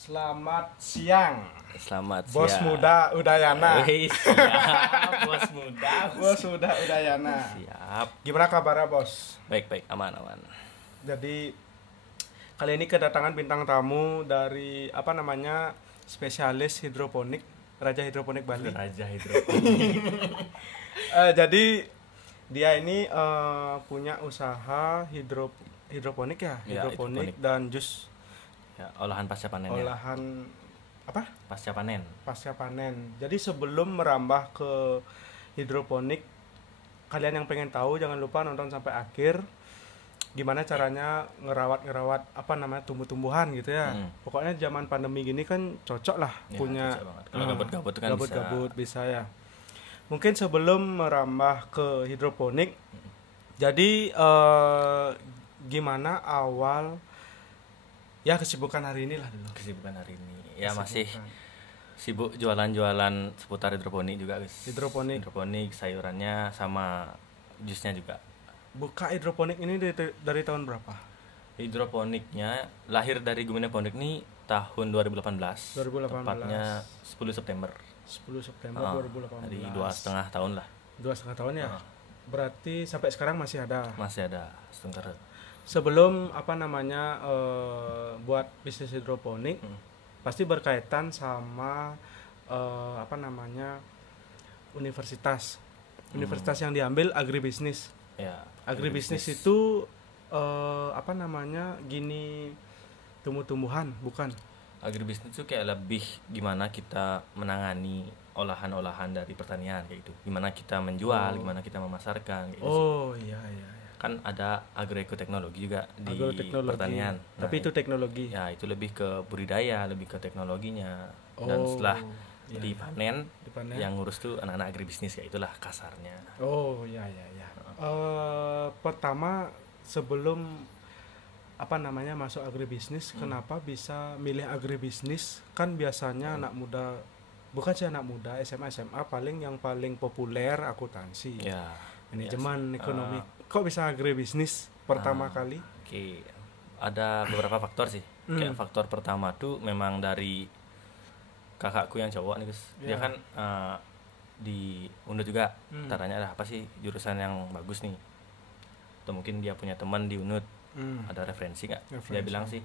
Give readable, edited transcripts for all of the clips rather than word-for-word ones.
Selamat siang, Selamat Bos siang. Muda Udayana. Wih, siap, Bos Muda. Bos Muda Udayana. Siap. Gimana kabarnya, Bos? Baik, aman. Jadi kali ini kedatangan bintang tamu dari spesialis hidroponik, Raja Hidroponik Bali. Raja hidroponik. Jadi dia ini punya usaha hidroponik ya, Ya, hidroponik hidroponik. dan jus Ya, olahan pasca panen ya. olahan apa? Pasca panen. Pasca panen. Jadi sebelum merambah ke hidroponik, kalian yang pengen tahu jangan lupa nonton sampai akhir. Gimana caranya ngerawat tumbuh-tumbuhan gitu ya. Pokoknya zaman pandemi gini kan cocok lah Ya, punya cocok banget. Kalau gabut-gabut kan gabut bisa ya. Mungkin sebelum merambah ke hidroponik, jadi gimana awal ya kesibukan hari ini lah dulu. Kesibukan hari ini. Ya masih sibuk jualan-jualan seputar hidroponik juga, guys. Hidroponik sayurannya sama jusnya juga. Buka hidroponik ini dari tahun berapa? Hidroponiknya lahir dari Gumine Pondok ini tahun 2018. 2018. Tepatnya 10 September. 10 September 2018. Jadi 2,5 tahun lah. 2,5 tahun ya. Berarti sampai sekarang masih ada. Masih ada setengah. Sebelum buat bisnis hidroponik, pasti berkaitan sama universitas. Universitas yang diambil agribisnis. Ya. Agribisnis itu gini tumbuh-tumbuhan, bukan? Agribisnis itu kayak lebih gimana kita menangani olahan-olahan dari pertanian kayak gitu. Gimana kita menjual, gimana kita memasarkan kayak gitu. Oh, iya. Kan ada agroekoteknologi juga di Agroteknologi. pertanian. Tapi itu teknologi. Ya, itu lebih ke budidaya, lebih ke teknologinya. Dan setelah dipanen, yang ngurus tuh anak-anak agribisnis, ya itulah kasarnya. Oh, iya. Pertama sebelum masuk agribisnis, kenapa bisa milih agribisnis? Kan biasanya anak muda, bukan sih anak muda, SMA paling yang paling populer akuntansi. Ya. Manajemen ekonomi. Kok bisa agribisnis pertama kali? Oke. Ada beberapa faktor sih. Kayak faktor pertama tuh memang dari kakakku yang cowok nih, Gus. Dia kan di Unut juga. Taranya ada apa sih jurusan yang bagus nih? Atau mungkin dia punya teman di Unut. Ada referensi nggak? Dia bilang sih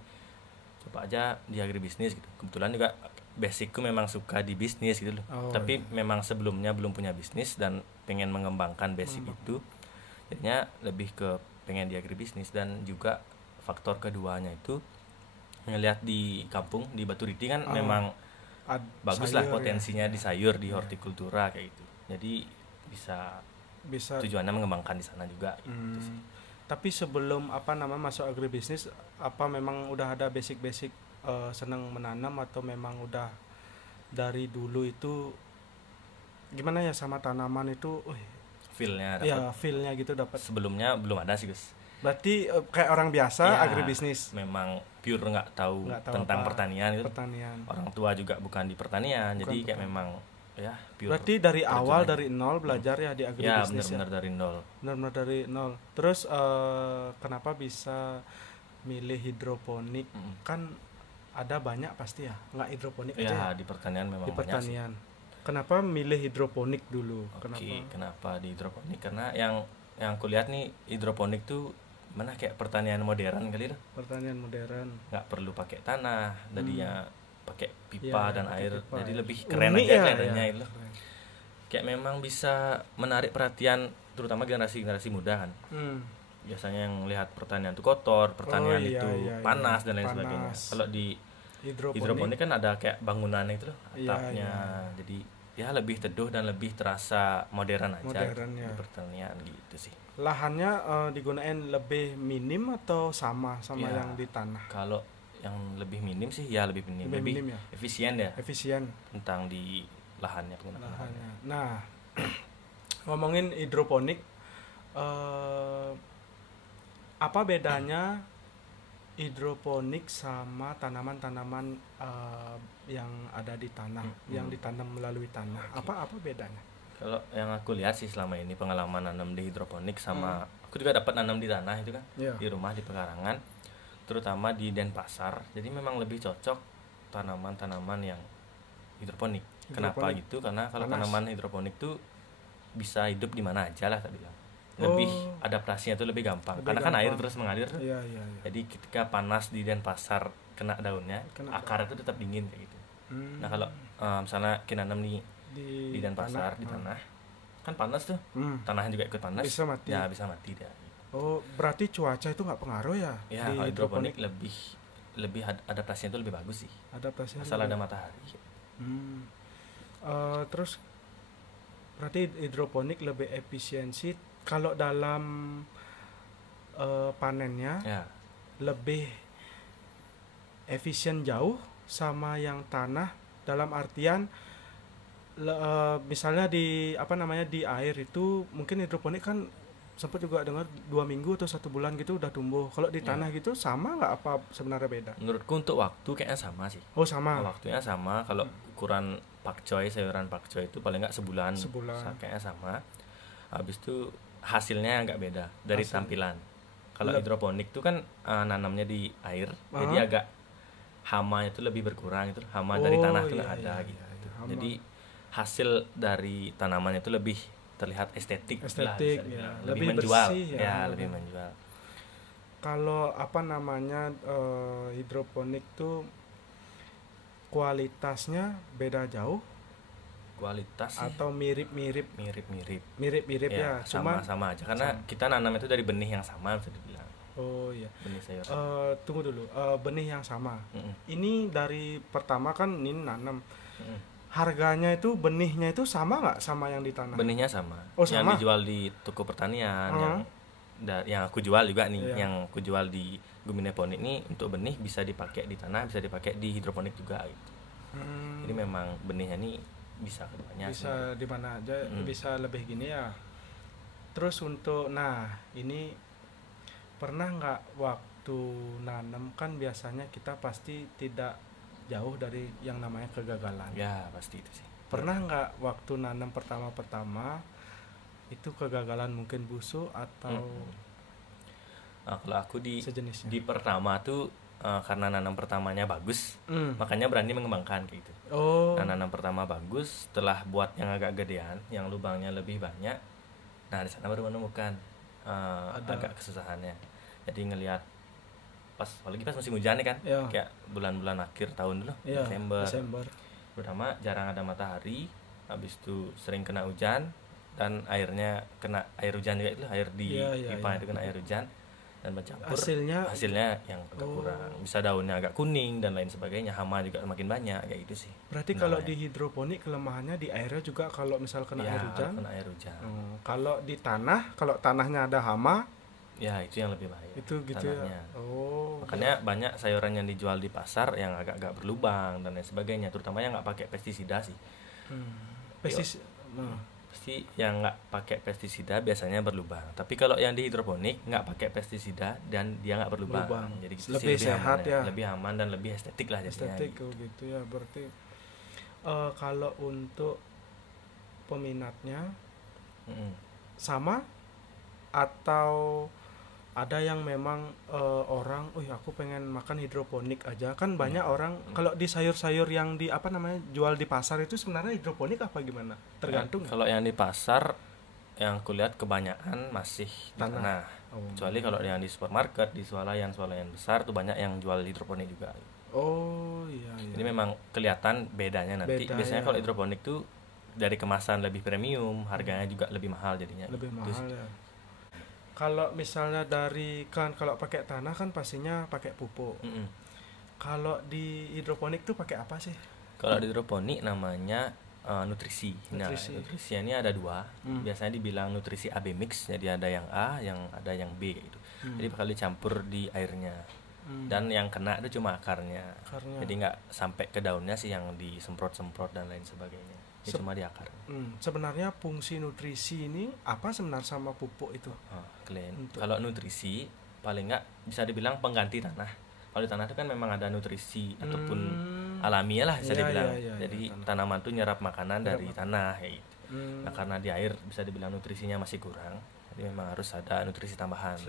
coba aja di agribisnis gitu. Kebetulan juga basicku memang suka di bisnis gitu loh. Tapi memang sebelumnya belum punya bisnis dan pengen mengembangkan basic itu. Jadinya lebih ke pengen di agribisnis. Dan juga faktor keduanya itu ngelihat di kampung di Baturiti kan memang bagus lah potensinya di sayur, di hortikultura kayak gitu. Jadi bisa tujuannya mengembangkan di sana juga gitu sih. Tapi sebelum masuk agribisnis, memang udah ada basic senang menanam atau memang udah dari dulu itu gimana ya sama tanaman itu feel-nya dapat. Ya, feel-nya gitu dapat. Sebelumnya belum ada sih, Gus. Berarti kayak orang biasa Ya, agribisnis. Memang pure nggak tahu tentang pertanian itu. Orang tua juga bukan di pertanian, jadi kayak memang ya pure. Berarti dari awal dari nol belajar ya di agribisnis. Ya, benar-benar dari nol. Benar-benar dari nol. Terus kenapa bisa milih hidroponik? Kan ada banyak pasti ya, nggak hidroponik aja ya? Di pertanian memang di pertanian banyak sih. Kenapa milih hidroponik dulu? Kenapa di hidroponik? Karena yang kulihat nih hidroponik tuh mana kayak pertanian modern kali lah. Pertanian modern. Nggak perlu pakai tanah, jadinya pakai pipa dan air. Jadi lebih keren unik aja ya, kelihatannya itu. Kayak memang bisa menarik perhatian terutama generasi muda kan. Biasanya yang lihat pertanian itu kotor, pertanian itu panas dan lain sebagainya. Kalau di hidroponik kan ada kayak bangunan itu loh, atapnya. Jadi ya lebih teduh dan lebih terasa modern aja di pertanian gitu sih. Lahannya digunain lebih minim atau sama yang di tanah? Kalau yang lebih minim sih ya lebih minim ya? Efisien tentang di lahannya. Nah, ngomongin hidroponik, apa bedanya hidroponik sama tanaman-tanaman yang ada di tanah, yang ditanam melalui tanah? Apa bedanya? Kalau yang aku lihat sih selama ini pengalaman nanam di hidroponik sama aku juga dapat nanam di tanah itu kan, di rumah di pekarangan, terutama di Denpasar. Jadi memang lebih cocok tanaman-tanaman yang hidroponik. Kenapa gitu? Karena kalau tanaman hidroponik tuh bisa hidup di mana aja lah tadi bilang. Lebih adaptasinya tuh lebih gampang. Karena kan air terus mengalir. Iya. Jadi ketika panas di Denpasar kena daunnya, akar itu tetap dingin kayak gitu. Nah kalau misalnya kita nanam di Denpasar di tanah, kan panas tuh, tanahnya juga ikut panas, bisa mati. Ya bisa mati dia. Oh, berarti cuaca itu nggak pengaruh ya? Ya, di hidroponik lebih adaptasinya itu lebih bagus sih. Adaptasinya asal ada matahari. Terus berarti hidroponik lebih efisiensi kalau dalam panennya Ya. lebih efisien jauh sama yang tanah, dalam artian misalnya di air itu mungkin hidroponik kan sempat juga dengar 2 minggu atau 1 bulan gitu udah tumbuh. Kalau di tanah gitu sama nggak, apa sebenarnya beda? Menurutku untuk waktu kayaknya sama sih. Oh sama. Waktunya sama. Kalau ukuran pakcoy, sayuran pakcoy itu paling nggak sebulan. Kayaknya sama. Habis itu hasilnya nggak beda dari tampilan. Kalau hidroponik itu kan nanamnya di air, jadi agak hama itu lebih berkurang itu. Hama dari tanah itu nggak ada gitu. Jadi hasil dari tanaman itu lebih terlihat estetik lah, lebih menjual bersih, lebih menjual. Kalau hidroponik tuh kualitasnya beda jauh, kualitas atau mirip-mirip ya, sama aja karena kita nanam itu dari benih yang sama bisa dibilang. Oh iya, benih sayuran. Tunggu dulu, benih yang sama. Ini dari pertama kan ini nanam. Harganya itu benihnya itu sama nggak sama yang di tanah? Benihnya sama. Oh, yang dijual di toko pertanian, yang aku jual juga nih, yang aku jual di Gumineponik ini untuk benih bisa dipakai di tanah, bisa dipakai di hidroponik juga gitu. Jadi memang benihnya ini bisa kedepannya. Bisa di mana aja, bisa lebih gini ya. Terus untuk ini pernah nggak waktu nanam kan biasanya kita pasti tidak jauh dari yang namanya kegagalan. Ya pasti itu sih. Pernah nggak waktu nanam pertama itu kegagalan, mungkin busuk atau kalau aku sejenisnya? Di pertama tuh karena nanam pertamanya bagus, makanya berani mengembangkan kayak gitu. Nah, nanam pertama bagus, setelah buat yang agak gedean, yang lubangnya lebih banyak, nah di sana baru menemukan agak kesusahannya. Jadi ngelihat apalagi pas musim hujan nih kan, kayak bulan-bulan akhir tahun dulu, Desember. Pertama jarang ada matahari, habis itu sering kena hujan dan airnya kena air hujan juga, itu air di pipa itu kena air hujan dan bercampur. Hasilnya yang agak kurang, bisa daunnya agak kuning dan lain sebagainya, hama juga makin banyak kayak gitu sih. Berarti kalau di hidroponik kelemahannya di airnya juga, kalau misal kena air hujan. Kalau di tanah, kalau tanahnya ada hama, ya itu yang lebih bahaya. Itu gitu tanahnya. Makanya banyak sayuran yang dijual di pasar yang agak-agak berlubang dan lain sebagainya, terutama yang nggak pakai pestisida sih. Pasti yang nggak pakai pestisida biasanya berlubang. Tapi kalau yang di hidroponik nggak pakai pestisida dan dia nggak berlubang. Jadi lebih sehat aman, ya. Lebih aman dan lebih estetik lah jadinya. Estetik gitu ya. Berarti kalau untuk peminatnya sama atau ada yang memang orang, aku pengen makan hidroponik aja kan, banyak orang. Kalau di sayur-sayur yang di jual di pasar itu sebenarnya hidroponik apa gimana? Tergantung. Kalau yang di pasar yang kulihat kebanyakan masih tanah. Kecuali kalau yang di supermarket, di swalayan besar tuh banyak yang jual hidroponik juga. Iya. Jadi memang kelihatan bedanya nanti. Biasanya kalau hidroponik tuh dari kemasan lebih premium, harganya juga lebih mahal jadinya. Lebih mahal ya. Kalau misalnya kalau pakai tanah kan pastinya pakai pupuk. Kalau di hidroponik tuh pakai apa sih? Kalau di hidroponik namanya nutrisi. Nah, nutrisi ini ada 2. Biasanya dibilang nutrisi AB mix, jadi ada yang A, ada yang B gitu. Jadi bakal dicampur di airnya. Dan yang kena itu cuma akarnya. Jadi nggak sampai ke daunnya sih yang disemprot-semprot dan lain sebagainya. Cuma di akar. Sebenarnya fungsi nutrisi ini apa sebenarnya sama pupuk itu? Kalau nutrisi paling nggak bisa dibilang pengganti tanah. Kalau di tanah itu kan memang ada nutrisi ataupun alamiah lah bisa dibilang. Jadi tanaman tuh nyerap makanan dari tanah kayak gitu. Nah karena di air bisa dibilang nutrisinya masih kurang, jadi memang harus ada nutrisi tambahan.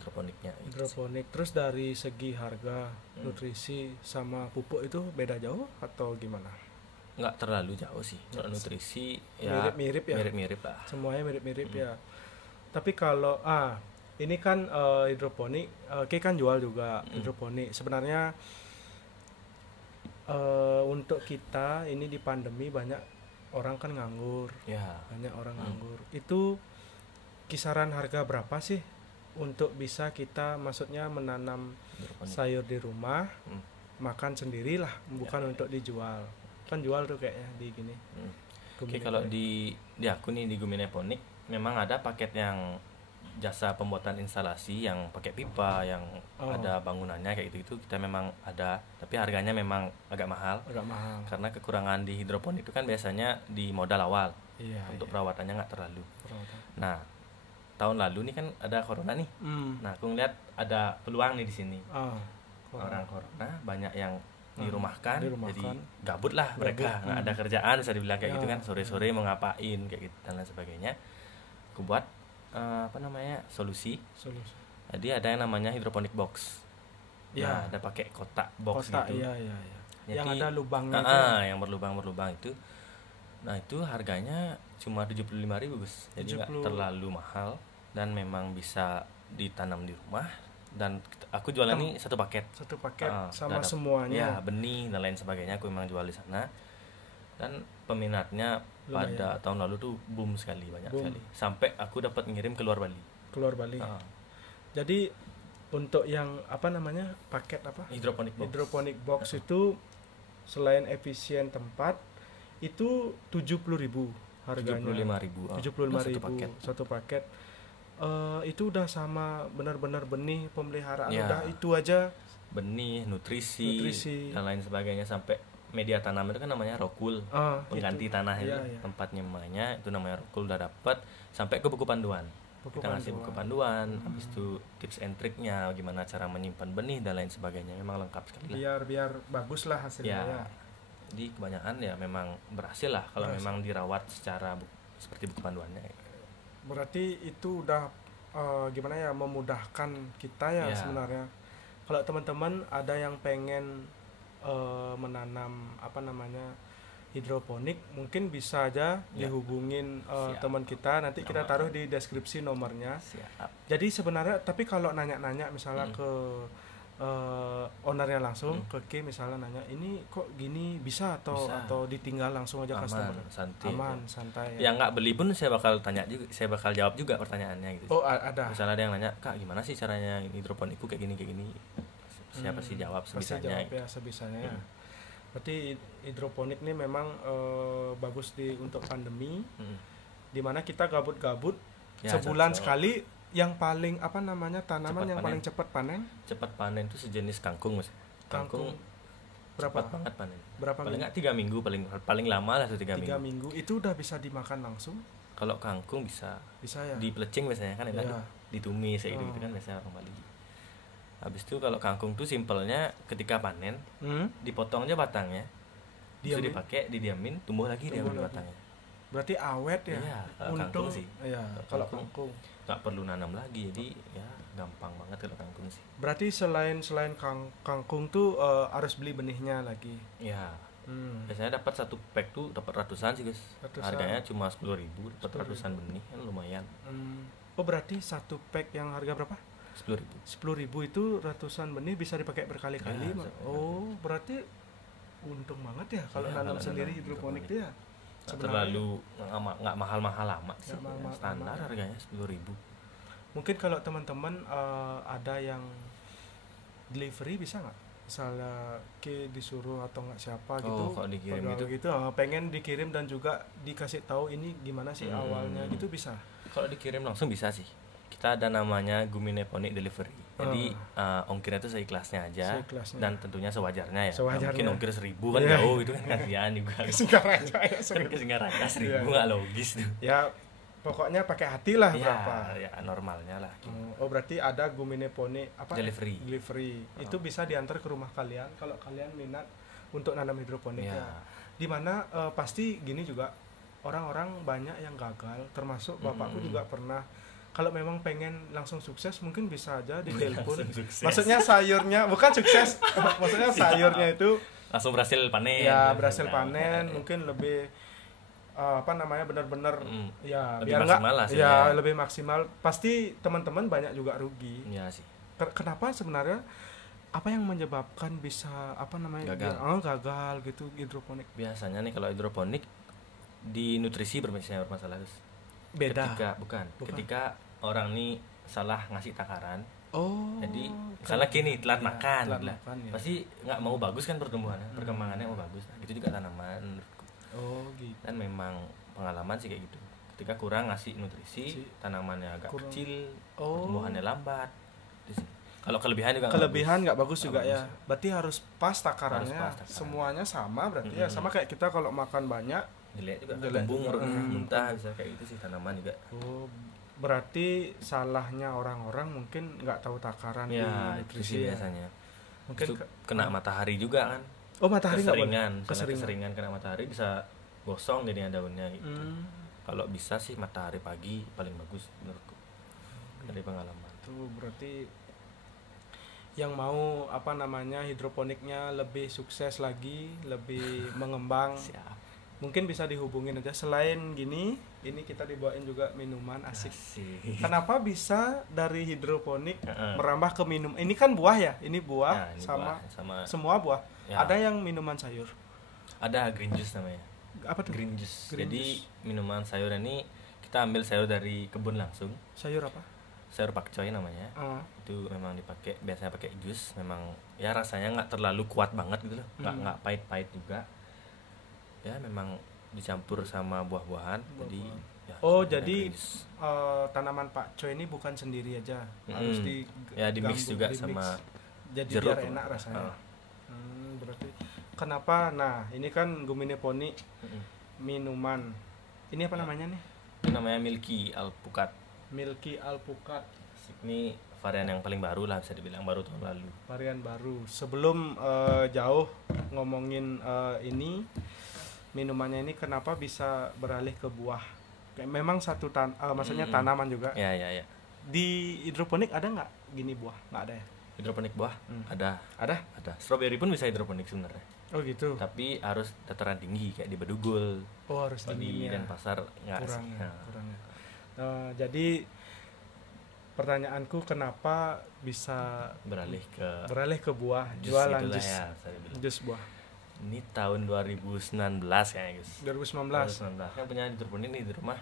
hidroponiknya gitu sih. Hidroponik. Terus dari segi harga, nutrisi sama pupuk itu beda jauh atau gimana? Nggak terlalu jauh sih. Kalau nutrisi ya Mirip-mirip ya. mirip-mirip lah. Semuanya mirip-mirip ya. Tapi kalau ini kan hidroponik, kan jual juga hidroponik. Sebenarnya untuk kita ini di pandemi banyak orang kan nganggur. Ya. Banyak orang nganggur. Itu kisaran harga berapa sih untuk bisa kita maksudnya menanam Hidroponik. sayur di rumah, makan sendirilah, bukan untuk dijual. Kan jual tuh kayaknya di gini. Oke, kalau di aku nih di Gumineponik memang ada paket yang jasa pembuatan instalasi yang pakai pipa, yang ada bangunannya kayak gitu, kita memang ada, tapi harganya memang agak mahal. Karena kekurangan di hidroponik itu kan biasanya di modal awal. Untuk perawatannya nggak terlalu. Nah, tahun lalu nih kan ada corona nih. Nah, aku ngeliat ada peluang nih di sini. Orang corona banyak yang dirumahkan, jadi gabut lah mereka, nggak ada kerjaan bisa dibilang kayak gitu kan, sore-sore mau ngapain kayak gitu dan lain sebagainya. Aku buat solusi. Jadi ada yang namanya hidroponik box. Nah, ada pakai kotak box gitu. Iya. Jadi, yang ada lubangnya yang berlubang itu. Nah, itu harganya cuma 75.000, Gus. Jadi nggak terlalu mahal dan memang bisa ditanam di rumah. Dan aku jualnya nih satu paket sama semuanya. Ya, benih dan lain sebagainya aku memang jual di sana. Dan peminatnya pada tahun lalu tuh boom sekali, banyak sekali. Sampai aku dapat ngirim keluar Bali. Jadi untuk yang paket hidroponik box itu selain efisien tempat itu 70.000 harganya. 75.000 satu paket. Itu udah sama benar-benar benih pemeliharaan, udah itu aja, benih, nutrisi dan lain sebagainya, sampai media tanam itu kan namanya rokul, pengganti tanah itu. Tempatnya namanya itu namanya rokul, udah dapat, sampai ke buku panduan. Kita ngasih buku panduan, habis itu tips and triknya gimana cara menyimpan benih dan lain sebagainya, memang lengkap sekali lah. Biar bagus lah hasilnya. Jadi kebanyakan ya memang berhasil lah kalau memang dirawat secara seperti buku panduannya. Berarti itu udah memudahkan kita ya sebenarnya. Kalau teman-teman ada yang pengen menanam hidroponik, mungkin bisa aja dihubungin teman kita, nanti kita taruh di deskripsi nomornya. Jadi sebenarnya, tapi kalau nanya-nanya misalnya ke ownernya langsung, ke Ki misalnya nanya, ini kok gini bisa atau ditinggal langsung aja customer? Santai. Yang nggak beli pun saya bakal tanya juga, saya bakal jawab juga pertanyaannya gitu. Ada. Misalnya ada yang nanya, Kak gimana sih caranya hidroponikku kayak gini, siapa sih jawab sebisanya. Sebisanya. Berarti hidroponik ini memang bagus untuk pandemi, dimana kita gabut-gabut sebulan sekali. Yang paling tanaman yang paling cepat panen itu sejenis kangkung, Mas. Kangkung berapa banget panen? Paling nggak 3 minggu, paling lama lah 3 minggu. 3 minggu itu udah bisa dimakan langsung. Kalau kangkung bisa ya, dipelecing biasanya kan, enak ditumis kayak gitu kan biasanya orang Bali. Habis itu kalau kangkung tuh simpelnya ketika panen dipotong aja batangnya, terus dipakai, didiamin, tumbuh lagi batangnya. Berarti awet ya. Kangkung sih. Kalau kangkung nggak perlu nanam lagi, jadi ya gampang banget kalau kangkung sih. Berarti selain kangkung tuh harus beli benihnya lagi. Biasanya dapat satu pack tuh dapat ratusan sih, guys. Harganya cuma 10.000 dapat ratusan benih, kan lumayan. Berarti satu pack yang harga berapa? 10.000 itu ratusan benih bisa dipakai berkali-kali. Berarti untung banget ya kalau nanam sendiri hidroponik itu ya. Terlalu nggak mahal-mahal amat sih, standar harganya 10.000. Mungkin kalau teman-teman ada yang delivery bisa nggak, misalnya disuruh atau nggak siapa gitu, kalau dikirim gitu pengen dikirim dan juga dikasih tahu ini gimana sih awalnya gitu, bisa? Kalau dikirim langsung bisa sih, kita ada namanya Gumineponik Delivery. Jadi ongkirnya itu seikhlasnya aja, dan tentunya sewajarnya ya. Mungkin ongkir 1.000 kan jauh gitu kan, kasihan juga. Kesingaraja 1.000 nggak logis tuh. Ya pokoknya pakai hati lah, berapa? Ya normalnya lah. Berarti ada Gumineponik delivery. Itu bisa diantar ke rumah kalian kalau kalian minat untuk nanam hidroponik ya. Dimana pasti gini juga, orang-orang banyak yang gagal, termasuk bapakku juga pernah. kalau memang pengen langsung sukses mungkin bisa aja di telepon. Langsung sukses. Maksudnya sayurnya bukan sukses. Maksudnya sayurnya itu langsung berhasil panen. ya berhasil panen, mungkin lebih benar-benar ya lebih biar maksimal nggak hasilnya. ya lebih maksimal. Pasti teman-teman banyak juga rugi. Iya sih. Kenapa sebenarnya apa yang menyebabkan bisa Gagal. gagal gitu hidroponik? Biasanya nih kalau hidroponik di nutrisi bermasalah terus. Beda. Ketika orang nih salah ngasih takaran. Oh. Jadi misalnya gini telat ya, makan, telat lah. makan, ya. Pasti nggak mau bagus kan pertumbuhannya, perkembangannya mau bagus. Nah, gitu juga tanaman menurutku. Oh gitu. Dan memang pengalaman sih kayak gitu. Ketika kurang ngasih nutrisi, tanamannya agak kecil, pertumbuhannya lambat. Kalau kelebihan juga nggak bagus juga ya. Berarti harus pas takarannya. Harus pas takaran. Semuanya sama berarti ya. Sama kayak kita kalau makan banyak jelek juga, kembung, muntah bisa kayak gitu sih tanaman juga. Oh, berarti salahnya orang-orang mungkin nggak tahu takaran ya, di nutrisi ya. Biasanya. Mungkin kena matahari juga kan. Oh, matahari nggak boleh. Keseringan kena matahari bisa gosong jadinya daunnya gitu. Kalau bisa sih matahari pagi paling bagus menurutku. Dari pengalaman. Itu berarti yang mau hidroponiknya lebih sukses lagi, lebih mengembang. Siap. Mungkin bisa dihubungin aja. Selain gini, ini kita dibawain juga minuman asik. Kenapa bisa dari hidroponik merambah ke minum? Ini kan buah ya, ini buah ini sama semua buah. Ya. Ada yang minuman sayur. Ada green juice namanya. Apa tuh? Green juice. Jadi minuman sayur ini kita ambil sayur dari kebun langsung. Sayur apa? Sayur pakcoy namanya. Itu memang dipakai, biasanya pakai jus. Memang ya rasanya nggak terlalu kuat banget gitu loh, nggak pahit-pahit juga. Ya memang dicampur sama buah-buahan. Jadi ya, jadi tanaman pakcoy ini bukan sendiri aja, harus di mix juga sama jadi jeruk, biar enak rasanya. Berarti kenapa? Nah, ini kan Gumine minuman. Ini apa namanya nih? Ini namanya Milky Alpukat. Milky Alpukat. Ini varian yang paling baru lah, bisa dibilang baru tahun lalu. Varian baru. Sebelum jauh ngomongin ini minumannya ini, kenapa bisa beralih ke buah? Memang satu maksudnya tanaman juga. Ya. Di hidroponik ada nggak gini buah? Nggak ada ya? Hidroponik buah ada. Strawberry pun bisa hidroponik sebenarnya. Oh gitu. Tapi harus dataran tinggi kayak di Bedugul. Oh, harus di Denpasar nggak kurang ya. Jadi pertanyaanku, kenapa bisa beralih ke buah, jus, jualan jus buah? Ini tahun 2019 kayaknya guys. 2019 kan punya hidroponik nih di rumah.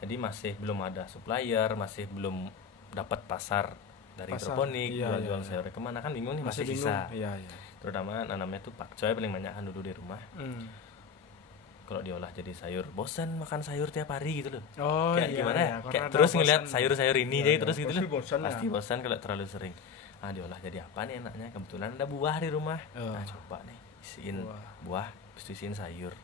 Jadi masih belum ada supplier, masih belum dapat pasar dari hidroponik. Jual sayur kemana kan bingung nih, masih bingung. sisa. Iya. Terutama nanamnya tuh pakcoy paling banyak kan dulu di rumah. Kalau diolah jadi sayur, bosan makan sayur tiap hari gitu loh. Gimana? Kayak terus ngeliat sayur-sayur ini jadi terus gitu loh. Pasti bosan kalau terlalu sering. Diolah jadi apa nih enaknya? Kebetulan ada buah di rumah. Coba nih isiin buah, terus isiin sayur.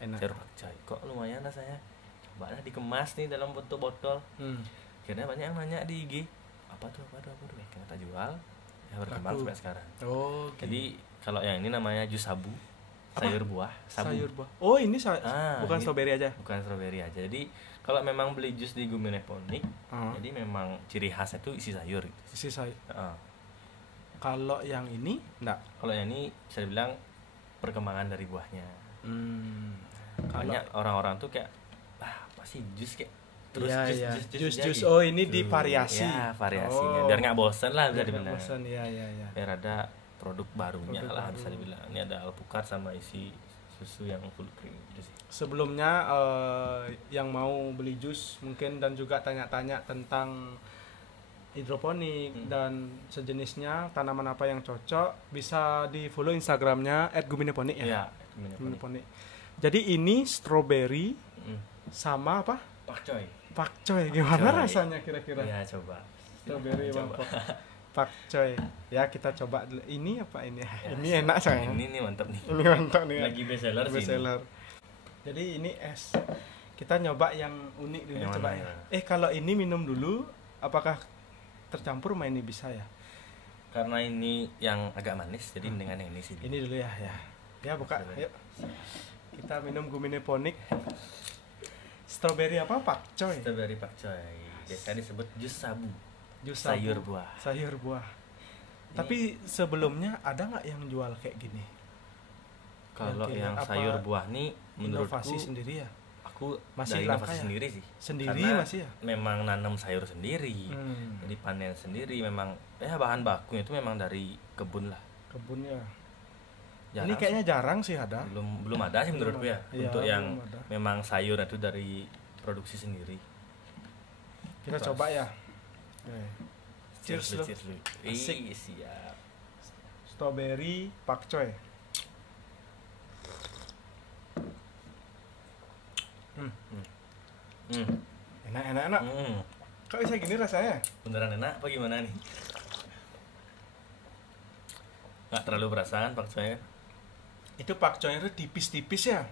Enak. Sayur pakcoy. Kok lumayan rasanya. Coba lah dikemas nih dalam bentuk botol. Akhirnya banyak yang nanya di IG. Apa tuh? Kita jual. Ya berkembang sampai sekarang. Jadi kalau yang ini namanya jus sabu. Sayur buah. Oh, ini bukan stroberi aja. Bukan stroberi aja. Jadi kalau memang beli jus di Gumineponik, jadi memang ciri khasnya itu isi sayur gitu. Isi sayur. Kalau yang ini enggak. Kalau yang ini bisa dibilang perkembangan dari buahnya. Banyak orang-orang tuh kayak apa sih jus kayak terus jus. Oh, ini divariasi. Ya, variasinya. Biar nggak bosan lah bisa dibilang. Bosan, ya. Biar ada produk barunya lah bisa dibilang. Ini ada alpukat sama isi susu yang full cream gitu sih. Sebelumnya yang mau beli jus mungkin dan juga tanya-tanya tentang hidroponik dan sejenisnya, tanaman apa yang cocok, bisa di follow Instagramnya @gumineponik ya. Gumineponik. Jadi ini strawberry sama apa? Pakcoy. Gimana rasanya kira-kira? Ya, coba. Strawberry pakcoy. Ya, kita coba dulu. Ini apa ini? Ya, ini enak sayang. Ini mantap nih. Ini mantap nih. Lagi bestseller sih. Jadi ini es. Kita nyoba yang unik dulu, coba ya. Kalau ini minum dulu, apakah tercampur sama ini bisa ya? Karena ini yang agak manis, jadi dengan yang ini sih. Ini dulu ya. Ya, buka. Yuk. Kita minum Gumineponik. Strawberry apa? Pakcoy. Strawberry pakcoy. Biasanya disebut jus sabu. Jus sayur sabu, buah. sayur buah. Tapi sebelumnya ada nggak yang jual kayak gini? Kalau Kira-kira yang apa sayur buah nih menurutku inovasi sendiri ya? aku Masih dari langka inovasi ya? sendiri sih. Sendiri Karena masih ya? memang nanam sayur sendiri. Jadi panen sendiri, memang bahan bakunya itu memang dari kebun lah. Kebunnya. Jarang Ini kayaknya jarang sih ada. belum ada sih menurutku ya. Iya, Untuk yang belum ada. memang sayur itu dari produksi sendiri. Kita Terus. coba ya. Cheers lu. Cheers lu. Asik. Siap. Strawberry pakcoy. Enak. Kok bisa gini rasanya? Beneran enak apa gimana nih? Nggak terlalu berasa kan pakcoynya? Itu pakcoynya itu tipis-tipis ya.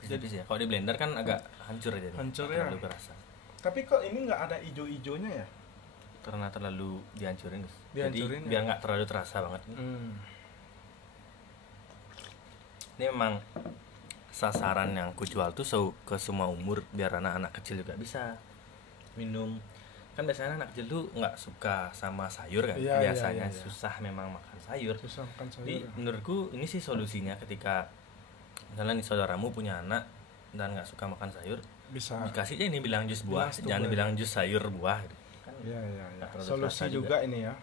Tipis ya. Kalau di blender kan agak hancur aja. Hancur Nggak ya. terlalu berasa. Tapi kok ini nggak ada ijo-ijonya ya? Karena terlalu dihancurin, Gus. Dihancurin Jadi biar nggak terlalu terasa banget. Ini memang sasaran yang kujual tuh ke semua umur, biar anak-anak kecil juga bisa minum. Kan biasanya anak kecil tuh nggak suka sama sayur kan. Iya, Biasanya iya. susah memang makan sayur. Susah makan sayur. Jadi menurutku ini sih solusinya ketika misalnya nih saudaramu punya anak dan nggak suka makan sayur, Bisa. dikasih aja ini bilang jus buah, Bilang jangan strawberry. bilang jus sayur buah gitu. Kan Iya. nggak terlalu Solusi terasa juga ini ya.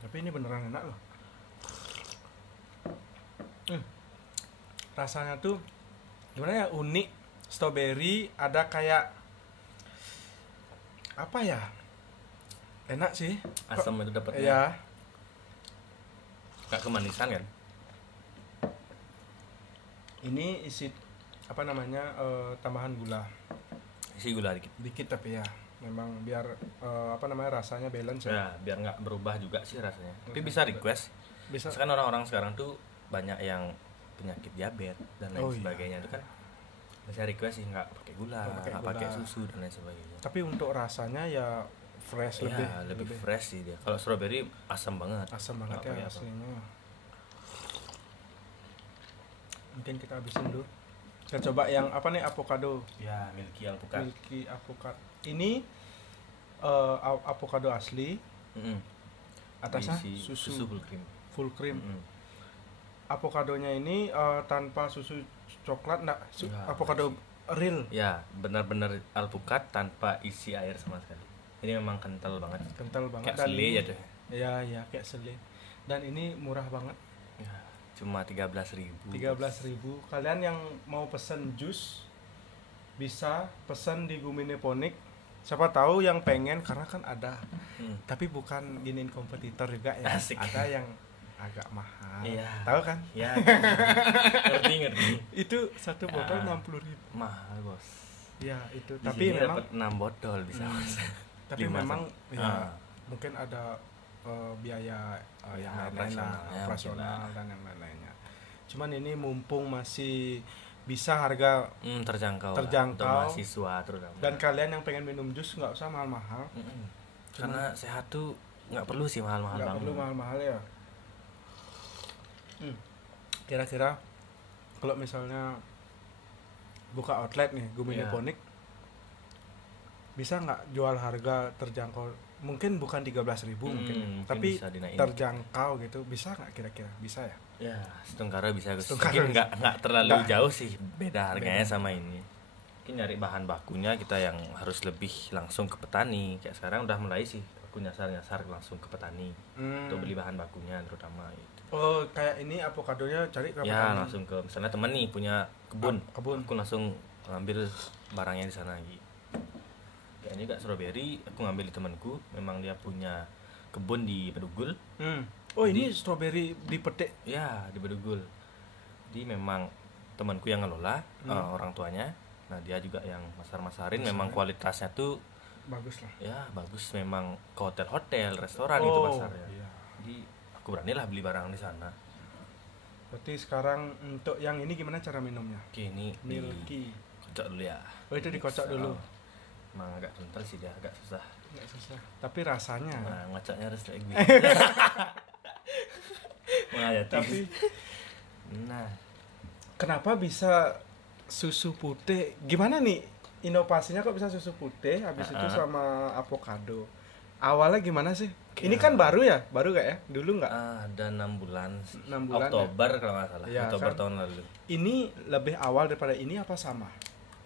Tapi ini beneran enak loh. Rasanya tuh gimana ya, unik. Strawberry ada kayak apa ya? Enak sih. Asam itu dapatnya. Iya. Nggak kemanisan kan? Ini isi apa namanya, tambahan gula Isi gula dikit. dikit tapi ya memang biar apa namanya, rasanya balance ya. Ya, biar nggak berubah juga sih rasanya. Tapi bisa request. Bisa. Kan orang-orang sekarang tuh banyak yang penyakit diabetes dan lain Oh, iya. sebagainya itu kan bisa request sih nggak pakai gula, Nggak pakai nggak gula. pakai susu dan lain sebagainya. Tapi untuk rasanya ya fresh, Ya, lebih fresh sih dia. Kalau strawberry asam banget. asam banget Nggak ya pakai apa. aslinya. Mungkin kita habisin dulu. Kita coba yang apa nih, avocado. Ya, milky alpukat. Milky avocado. Ini avocado asli, atasnya Diisi susu full cream. full cream. Avokadonya ini tanpa susu coklat, enggak, Ya, avocado real. Ya, benar-benar alpukat tanpa isi air sama sekali. Ini memang kental banget. Kental banget. Kayak Dan selai ini- ya deh. Ya, kayak selai. Dan ini murah banget. Ya, cuma 13.000. 13.000. Kalian yang mau pesen jus bisa pesan di Gumineponik. Siapa tahu yang pengen, karena kan ada. Tapi bukan giniin kompetitor juga ya. Asik. Ada yang agak mahal. Iya. Tahu kan? Ya, ngerti. Itu satu botol Ah. 60.000. Mahal, Bos. Ya, itu. Di Tapi sini memang dapat 6 botol bisa. Bos. tapi 5 memang sampai- ya mungkin ada biaya yang Ya, lain-lain lah, operasionalnya operasional mungkin dan yang lain-lainnya. Cuman ini mumpung masih bisa harga, terjangkau. Terjangkau. Lah, untuk mahasiswa terutama. dan kalian yang pengen minum jus nggak usah mahal-mahal. Karena sehat tuh nggak perlu sih mahal-mahal Nggak banget. perlu mahal-mahal ya. Kira-kira kalau misalnya buka outlet nih Gumineponik, bisa nggak jual harga terjangkau? Mungkin bukan 13.000 mungkin, mungkin tapi bisa dinaikin. terjangkau gitu. Bisa nggak kira-kira? Bisa ya? Ya, setengkara bisa. Gus. Setengkara Mungkin bisa. nggak terlalu Nggak. jauh sih beda harganya Beda. sama ini. Mungkin nyari bahan bakunya kita yang harus lebih langsung ke petani. Kayak sekarang udah mulai sih aku nyasar langsung ke petani untuk beli bahan bakunya terutama itu. Oh, kayak ini avokadonya cari ke Ya, petani. langsung ke misalnya temen nih punya kebun. Kebun. Aku langsung ngambil barangnya di sana gitu. Kayak ini juga strawberry, aku ngambil di temanku, memang dia punya kebun di Bedugul. Oh, ini strawberry dipetik. Ya, di Bedugul. Jadi memang temanku yang ngelola, orang tuanya. Nah, dia juga yang masar-masarin, memang kualitasnya tuh Bagus lah. ya bagus, memang ke hotel-hotel, restoran gitu pasarnya. Iya. Jadi aku beranilah beli barang di sana. Berarti sekarang untuk yang ini gimana cara minumnya? Oke, ini Milky. dikocok dulu ya. Oh, itu dikocok dulu. Emang agak kental sih dia, agak susah. Nggak susah. Tapi rasanya. Nah, ngocoknya harus kayak gini. Menghayati. Tapi Nah, kenapa bisa susu putih? Gimana nih inovasinya kok bisa susu putih, habis itu sama avocado. Awalnya gimana sih? Ini kan baru ya? Baru gak ya? Dulu nggak? Ada 6 bulan. 6 bulan Oktober ya? Kalau nggak salah. Ya, Oktober kan? tahun lalu. Ini lebih awal daripada ini apa sama?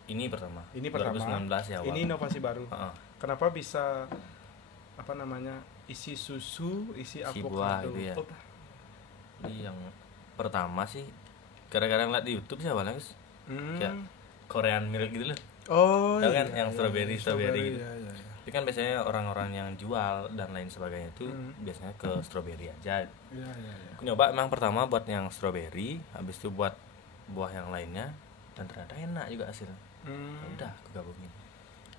Ini pertama. Ini pertama. 2019 ya awal. Ini inovasi baru. Kenapa bisa apa namanya? Isi susu, isi avocado buah gitu ya. Ini yang pertama sih gara-gara ngeliat di YouTube sih awalnya guys. Kayak Korean milk gitu loh. Oh, tahu kan yang strawberry gitu. Iya. Tapi kan biasanya orang-orang yang jual dan lain sebagainya itu biasanya ke strawberry aja. Iya. Aku nyoba emang pertama buat yang strawberry, habis itu buat buah yang lainnya dan ternyata enak juga hasilnya. Udah aku gabungin.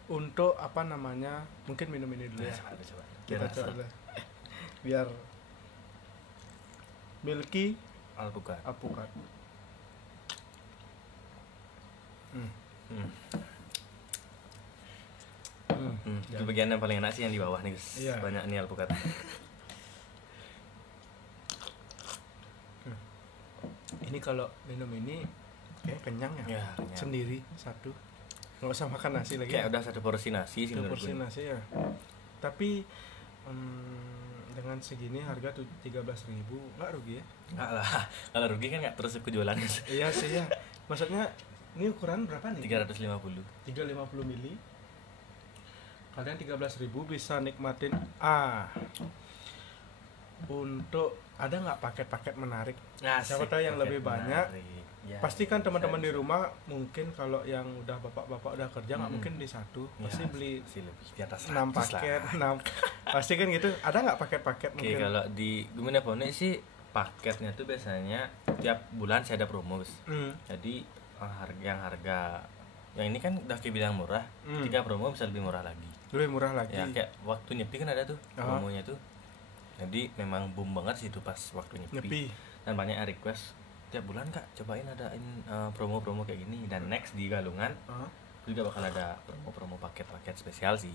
Untuk apa namanya? Mungkin minum ini dulu ya. Coba. Kita coba. Biar milky Alpukat. Itu bagian yang paling enak sih yang di bawah nih guys. Iya. Banyak nih alpukat. Ini kalau minum ini kayak kenyang ya, kenyang. sendiri satu, nggak usah makan nasi lagi. Kayak udah satu porsi nasi sih. Satu porsi nasi ya. Tapi dengan segini harga tuh 13.000 nggak rugi ya? Nggak lah, kalau rugi kan nggak terus aku jualan. Iya sih ya. Maksudnya ini ukuran berapa nih? 350 mili. Kalian 13.000 bisa nikmatin. Untuk ada nggak paket-paket menarik? Siapa tahu yang lebih banyak. Ya, pasti kan teman-teman di rumah mungkin kalau yang udah bapak-bapak udah kerja nggak mungkin di satu, pasti beli di atas 6 paket, 6 pasti kan gitu. Ada nggak paket-paket mungkin? Kalau di Guminapone sih paketnya tuh biasanya tiap bulan saya ada promo guys. Jadi harga yang ini kan udah kebilang murah, ketika promo bisa lebih murah lagi. Lebih murah lagi. Ya kayak waktu nyepi kan ada tuh promonya tuh. Jadi memang boom banget sih itu pas waktu nyepi. Dan banyak yang request tiap bulan kak cobain adain promo-promo kayak gini, dan next di Galungan juga bakal ada promo-promo paket-paket spesial sih.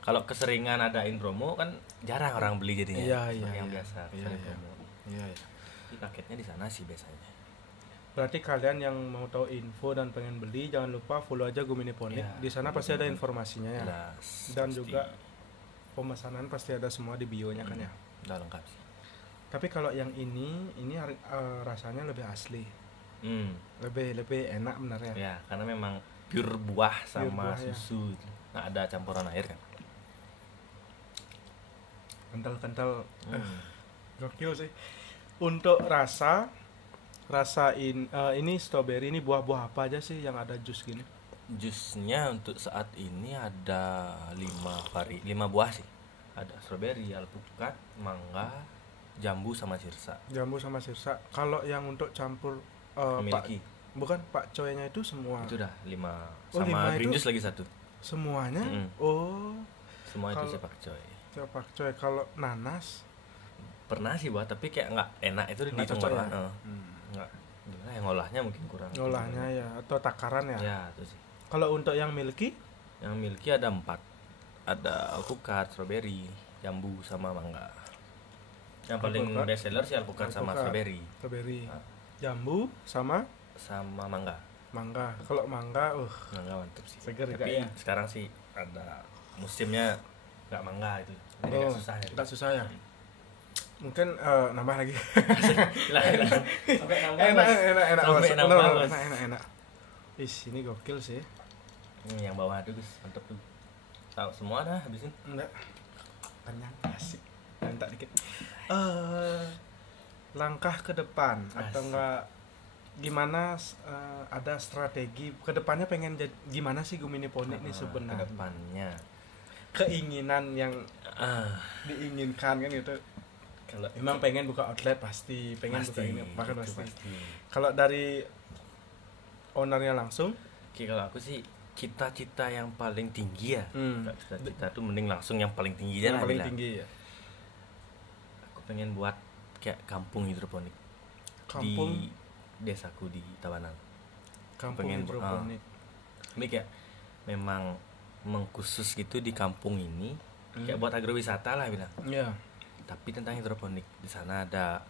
Kalau keseringan adain promo kan jarang orang beli jadinya. Yang biasa promo. Iya. Jadi paketnya di sana sih biasanya. Berarti kalian yang mau tahu info dan pengen beli jangan lupa follow aja Guminapone. Di sana pasti ada informasinya ya. Dan pasti. Juga pemesanan pasti ada semua di bio-nya kan ya. Udah lengkap sih. Tapi kalau yang ini rasanya lebih asli. Lebih enak benar ya. Ya, karena memang pure buah sama susu. Ya. Nggak ada campuran air kan. Kental. Gokil sih. Untuk rasa ini strawberry, ini buah-buah apa aja sih yang ada jus gini? Jusnya untuk saat ini ada 5 buah sih. Ada strawberry, alpukat, mangga, jambu sama sirsa. Kalau yang untuk campur milky. Bukan Pak Coynya itu semua. Itu dah 5 sama green juice lagi satu. Semuanya? Semua itu sih Pak Coy. Pak Coy. Kalau nanas pernah sih buat, tapi kayak nggak enak itu di tenggorokan. Nggak, gimana ya, ngolahnya mungkin kurang. Ya, atau takaran ya. Ya, itu sih. Kalau untuk yang milky? Yang milky ada 4. Ada alpukat, strawberry, jambu sama mangga. Yang paling best seller sih alpukat sama strawberry. Jambu sama mangga. Kalau mangga mantep sih. Seger. Tapi sekarang sih ada musimnya nggak mangga itu. Nggak susah ya. Mungkin nambah lagi. Enak. Ini gokil sih. Yang bawah tuh guys, mantep tuh. Tahu semua dah habisin. Enggak. Kenyang asik. Minta dikit. Langkah ke depan atau enggak gimana, ada strategi ke depannya pengen gimana sih Guminapone ini sebenarnya? Ke depannya keinginan yang diinginkan kan gitu. Kalau emang pengen buka outlet pasti buka ini pasti. Kalau dari ownernya langsung, kalau aku sih cita-cita yang paling tinggi ya. Cita-cita tuh mending langsung yang paling tinggi aja lah. Paling tinggi ya. Aku pengen buat kayak kampung hidroponik. Di desaku di Tabanan. Kampung hidroponik. Ini kayak memang mengkhusus gitu di kampung ini, kayak buat agrowisata lah bilang. Iya. Tapi tentang hidroponik. Di sana ada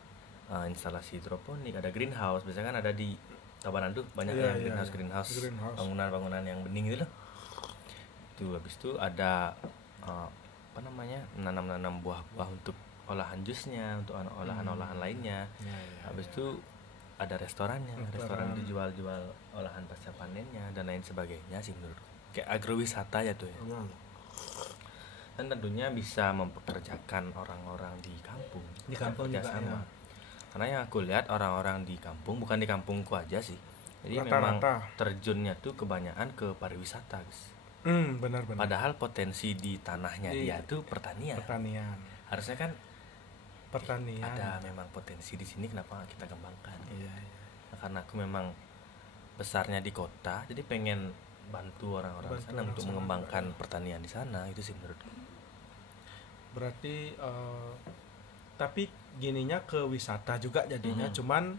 instalasi hidroponik, ada greenhouse. Biasanya kan ada di Tabanan tuh banyak yang greenhouse, bangunan-bangunan yang bening gitu loh. habis itu ada apa namanya, menanam buah-buah untuk olahan jusnya, untuk olahan-olahan lainnya. Habis itu ada restoran itu jual-jual olahan pasca panennya dan lain sebagainya sih menurutku. Kayak agrowisata ya tuh ya. Dan tentunya bisa mempekerjakan orang-orang di kampung juga sama. Karena yang aku lihat orang-orang di kampung, bukan di kampungku aja sih, jadi memang terjunnya tuh kebanyakan ke pariwisata, guys. Benar-benar. Padahal potensi di tanahnya dia tuh pertanian. Harusnya kan pertanian. Ada memang potensi di sini, kenapa kita kembangkan? Nah, karena aku memang besarnya di kota, jadi pengen bantu orang-orang sana untuk mengembangkan pertanian di sana, itu sih menurutku. Berarti tapi gininya ke wisata juga jadinya, cuman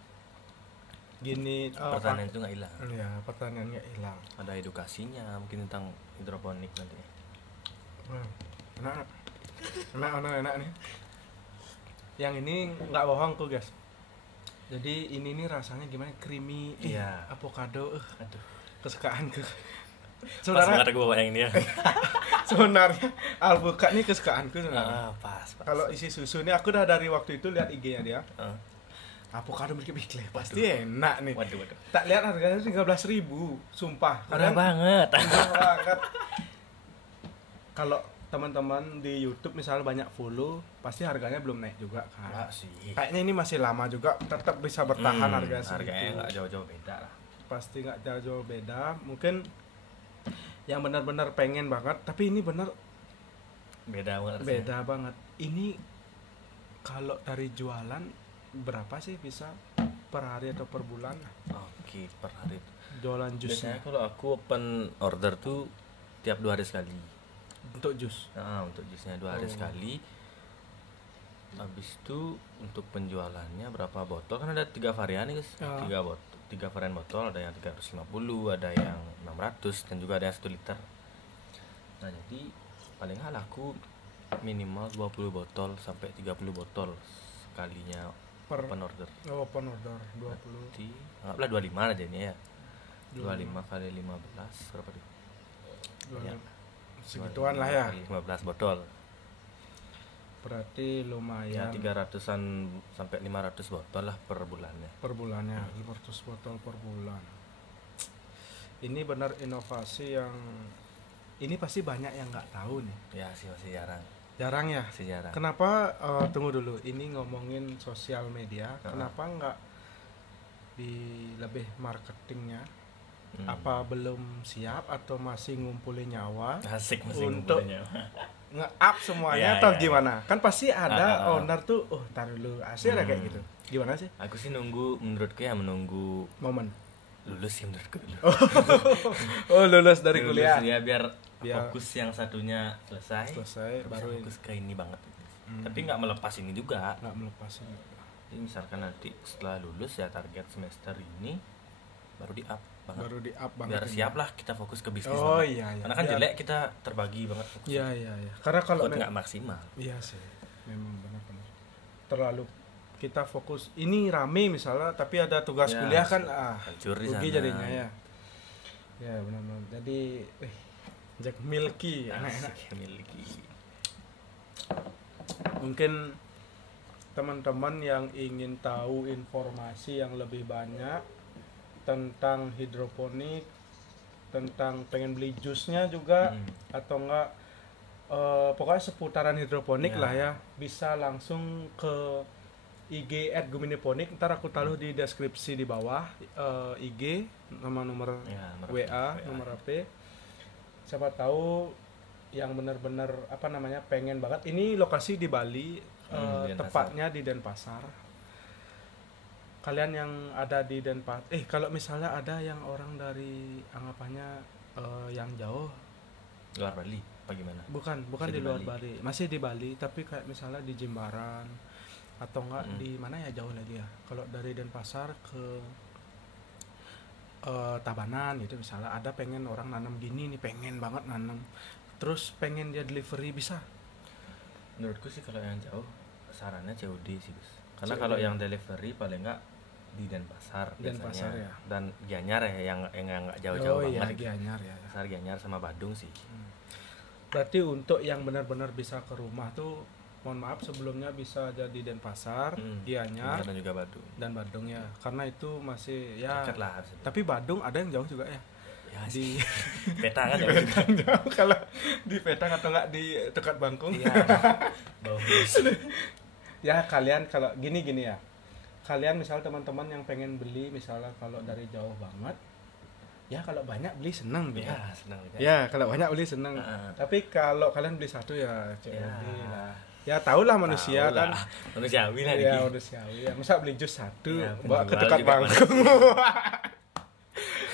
gini pertanian itu nggak hilang. Iya, pertanian nggak hilang. Ada edukasinya mungkin tentang hidroponik nanti. Enak nih. Yang ini nggak bohong tuh guys. Jadi ini nih rasanya gimana, creamy, avocado, aduh, kesukaanku. Sebenarnya aku bawa yang ini ya. Sebenarnya alpukat nih kesukaanku sebenarnya. Pas. Kalau isi susu nih aku udah dari waktu itu lihat IG-nya dia. Avocado mikir pasti enak nih. Waduh. Tak lihat harganya 13.000, sumpah. Murah banget. Kalau teman-teman di YouTube misalnya banyak follow, pasti harganya belum naik juga kan. Enggak sih. Kayaknya ini masih lama juga, tetap bisa bertahan harga segitu. Harganya nggak jauh-jauh beda lah. Pasti nggak jauh-jauh beda. Mungkin yang benar-benar pengen banget, tapi ini benar beda banget. Ini kalau dari jualan berapa sih bisa per hari atau per bulan? Oke, per hari. Jualan jusnya. Biasanya kalau aku open order tuh tiap 2 hari sekali. Untuk jus? Untuk jusnya 2 hari sekali. Habis itu untuk penjualannya berapa botol? Kan ada 3 varian nih guys. 3 varian botol, ada yang 350, ada yang 600, dan juga ada yang 1 liter. Nah jadi paling hal aku minimal 20 botol sampai 30 botol sekalinya open order. Open order 20. Berarti anggaplah 25 aja ini ya. 25 kali 15 berapa tuh? Ya. Segituan lah ya. 15 botol. Berarti lumayan. Ya 300-an sampai 500 botol lah per bulannya. Per bulannya 500 botol per bulan. Ini benar inovasi yang ini pasti banyak yang nggak tahu nih. Ya sih masih jarang. Jarang ya? Masih jarang. Kenapa tunggu dulu. Ini ngomongin sosial media, kenapa nggak di lebih marketingnya? Apa belum siap atau masih ngumpulin nyawa? Asik masih untuk ngumpulin nyawa. Nge-up semuanya atau gimana? Kan pasti ada owner tuh, tar dulu asli ada kayak gitu. Gimana sih? Aku sih menurutku ya menunggu momen lulus ya menurutku dulu. Lulus dari kuliah. Ya biar fokus yang satunya selesai baru fokus ke ini banget. Tapi nggak melepas ini juga. Nggak melepas ini. Jadi misalkan nanti setelah lulus ya target semester ini baru di up banget. Baru di up banget. Biar siap lah kita fokus ke bisnis. Iya. Karena kan jelek kita terbagi banget fokusnya. Iya. Karena kalau nggak maksimal. Iya sih. Memang benar-benar. Terlalu kita fokus ini rame misalnya tapi ada tugas kuliah kan rugi jadinya ya. Ya benar-benar. Jadi Jack Milky enak-enak. Milky. Mungkin teman-teman yang ingin tahu informasi yang lebih banyak tentang hidroponik, tentang pengen beli jusnya juga atau enggak pokoknya seputaran hidroponik lah ya, bisa langsung ke IG @guminiponic. Ntar aku taruh di deskripsi di bawah IG nomor WA, nomor HP. Siapa tahu yang benar-benar pengen banget. Ini lokasi di Bali, tepatnya di Denpasar. Kalian yang ada di Denpasar, kalau misalnya ada yang orang dari anggapannya yang jauh, luar Bali, bagaimana? Bukan di luar Bali, masih di Bali, tapi kayak misalnya di Jimbaran atau enggak di mana ya jauh lagi ya. Kalau dari Denpasar ke Tabanan gitu misalnya, ada pengen orang nanam gini nih, pengen banget nanam, terus pengen dia delivery, bisa? Menurutku sih kalau yang jauh sarannya COD sih Gus. Karena kalau yang delivery paling enggak di Denpasar biasanya ya. Dan Gianyar ya yang enggak jauh-jauh banget. Gianyar ya. Pasar Gianyar sama Badung sih. Berarti untuk yang benar-benar bisa ke rumah tuh, mohon maaf sebelumnya bisa jadi Denpasar, Gianyar dan juga Badung. Dan Badung ya. Karena itu masih ya. Dekat lah harusnya. Tapi Badung ada yang jauh juga ya. Ya, Di peta kan di Petang jauh, kalau di Petang atau enggak di dekat Bangkong. Iya. Bau Ya kalian kalau gini ya. Kalian misal teman-teman yang pengen beli misalnya kalau dari jauh banget, ya kalau banyak beli senang gitu. Ya, senang juga. Ya kalau banyak beli senang. Tapi kalau kalian beli satu ya COD lah. Ya tahulah manusia kan. Manusiawi lah ya manusiawi ya. Masa beli jus satu ya, bawa ke dekat Bangkong.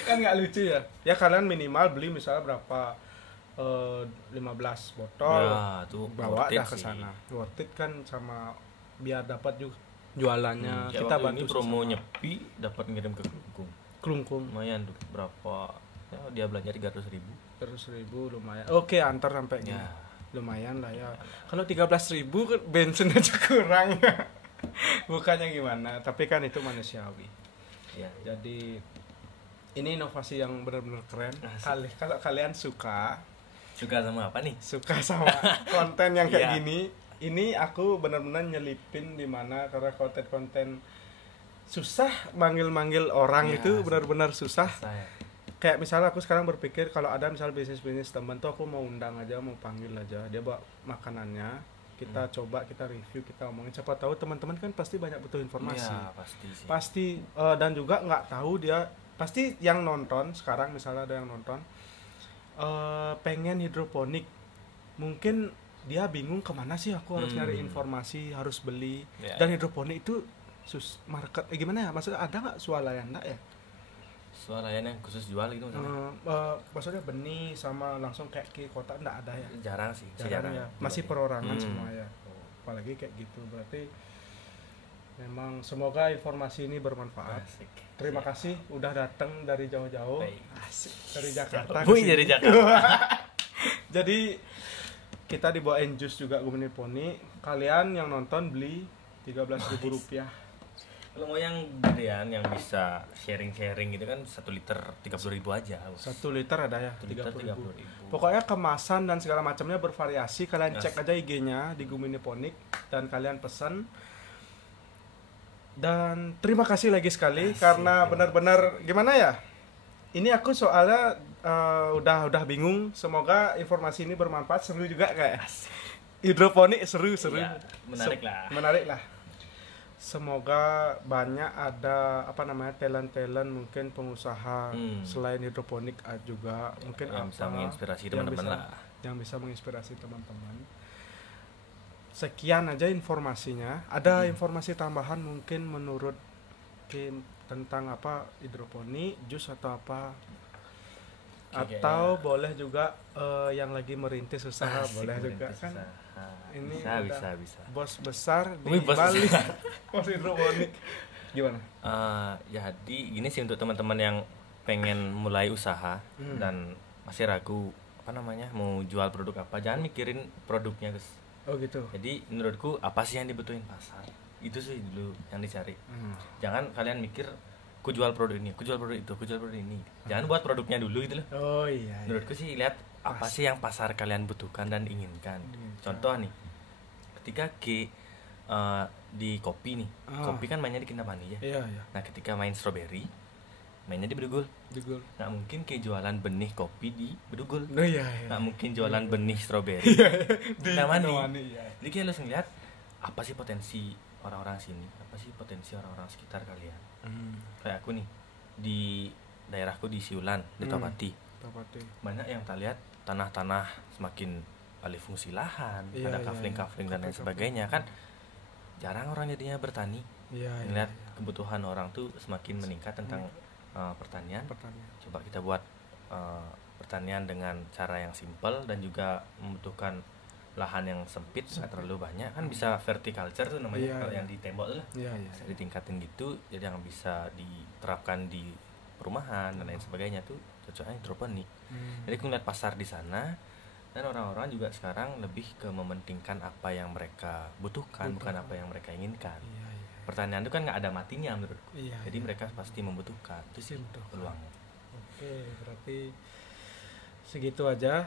Kan nggak lucu ya. Ya kalian minimal beli misalnya berapa 15 botol. Ya, tuh bawa dah ke sana. Worth it kan, sama biar dapat juga jualannya. Kita bantu ini promo Nyepi dapat ngirim ke Klungkung. Lumayan tuh berapa? Ya, dia belanja 300.000. 300.000 lumayan. Oke, antar sampai ya. Lumayan lah ya. Kalau 13.000 kan bensin aja kurang. Bukannya gimana, tapi kan itu manusiawi. Ya, jadi ini inovasi yang benar-benar keren. Kalau kalian suka sama apa nih? Suka sama konten yang kayak gini. Ini aku benar-benar nyelipin di mana, karena konten-konten susah manggil orang ya, itu benar-benar susah. Kayak misalnya aku sekarang berpikir kalau ada misal bisnis teman tuh aku mau undang aja, mau panggil aja, dia bawa makanannya, kita coba, kita review, kita omongin. Siapa tahu teman-teman kan pasti banyak butuh informasi. Ya, pasti dan juga nggak tahu dia, pasti yang nonton sekarang misalnya ada yang nonton pengen hidroponik, mungkin dia bingung kemana sih aku harus nyari informasi, harus beli. Dan hidroponik itu market gimana ya, maksudnya ada nggak swalayan ya? Swalayan yang khusus jual gitu maksudnya benih sama langsung kayak ke kota enggak ada ya? Jarang sih, jarang ya, masih perorangan semua ya. Apalagi kayak gitu, berarti memang semoga informasi ini bermanfaat. Terima kasih udah datang dari jauh-jauh. Dari Jakarta. Dari Jakarta. Jadi kita dibawain jus juga Guminiponi. Kalian yang nonton beli Rp13.000. Kalau mau yang gedean yang bisa sharing gitu kan 1 liter 30.000 aja. 1 liter ada ya 30.000. Pokoknya kemasan dan segala macamnya bervariasi. Kalian cek aja IG-nya di Guminiponic dan kalian pesan. Dan terima kasih lagi sekali karena benar-benar gimana ya? Ini aku soalnya udah bingung. Semoga informasi ini bermanfaat, seru juga kayak hidroponik seru. Ya, menarik lah. Semoga banyak ada talent mungkin pengusaha selain hidroponik juga mungkin yang bisa menginspirasi teman-teman lah. Yang bisa menginspirasi teman-teman. Sekian aja informasinya. Ada informasi tambahan mungkin menurut Kim tentang apa hidroponik, jus atau apa? Atau boleh juga yang lagi merintis usaha boleh juga kan? Ini bisa. Bos besar di Bali. Bos hidroponik. Gimana? Jadi gini sih untuk teman-teman yang pengen mulai usaha dan masih ragu mau jual produk apa, jangan mikirin produknya, guys. Oh gitu. Jadi menurutku apa sih yang dibutuhin pasar? Itu sih dulu yang dicari. Jangan kalian mikir ku jual produk ini, ku jual produk itu, ku jual produk ini. Jangan buat produknya dulu gitu loh. Oh iya. Menurutku sih lihat apa sih yang pasar kalian butuhkan dan inginkan. Contoh nih, ketika di kopi nih, kopi kan mainnya di Kintamani ya. Iya. Nah ketika main strawberry, mainnya di Bedugul. Nggak mungkin jualan benih kopi di Bedugul. Nggak mungkin jualan benih strawberry di Kintamani. Jadi kita harus ngeliat apa sih potensi orang-orang sini, apa sih potensi orang-orang sekitar kalian. Kayak aku nih di daerahku di Siulan, di Topati. Banyak yang tak lihat tanah-tanah semakin alih fungsi lahan, ada kafling-kafling dan lain sebagainya kan. Jarang orang jadinya bertani. Ngeliat kebutuhan orang tuh semakin meningkat tentang pertanian. Coba kita buat pertanian dengan cara yang simpel dan juga membutuhkan lahan yang sempit, nggak terlalu banyak kan, bisa verticulture tuh namanya. Kalau yang di tembok tuh lah bisa ditingkatin gitu, jadi yang bisa diterapkan di perumahan dan lain sebagainya tuh cocoknya hidroponik. Jadi aku ngeliat pasar di sana, dan orang-orang juga sekarang lebih ke mementingkan apa yang mereka butuhkan, bukan apa yang mereka inginkan. Pertanian itu kan nggak ada matinya menurutku. Jadi mereka pasti membutuhkan. Itu sih peluangnya. Oke, berarti segitu aja.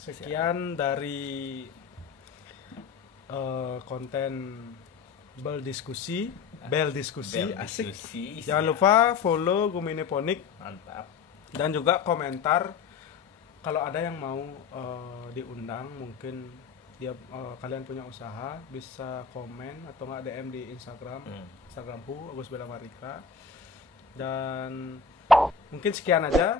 Sekian dari konten Bel Diskusi asik. Jangan lupa follow Gumine Ponik. Mantap. Dan juga komentar kalau ada yang mau diundang, mungkin dia kalian punya usaha, bisa komen atau nggak DM di Instagramku Agus Bella Marika. Dan mungkin sekian aja.